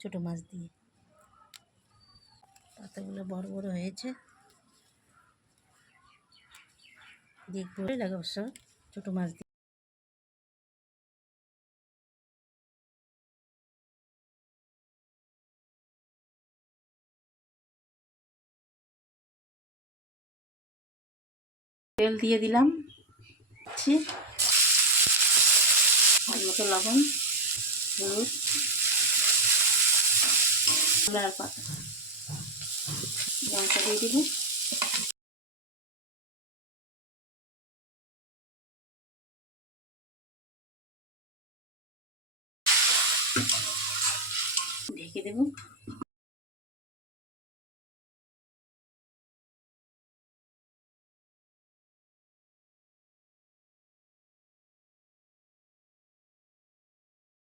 ছোটো মাছ দিয়ে। পাতাগুলো বড় বড় হয়েছে। দেখব। লাগে অবশ্য ছোটো মাছ দিয়ে। তেল দিয়ে দিলাম। আর মতো লবণ। হলুদ লাল পাতা লঙ্কা দিয়ে দিব ঢেকে দেব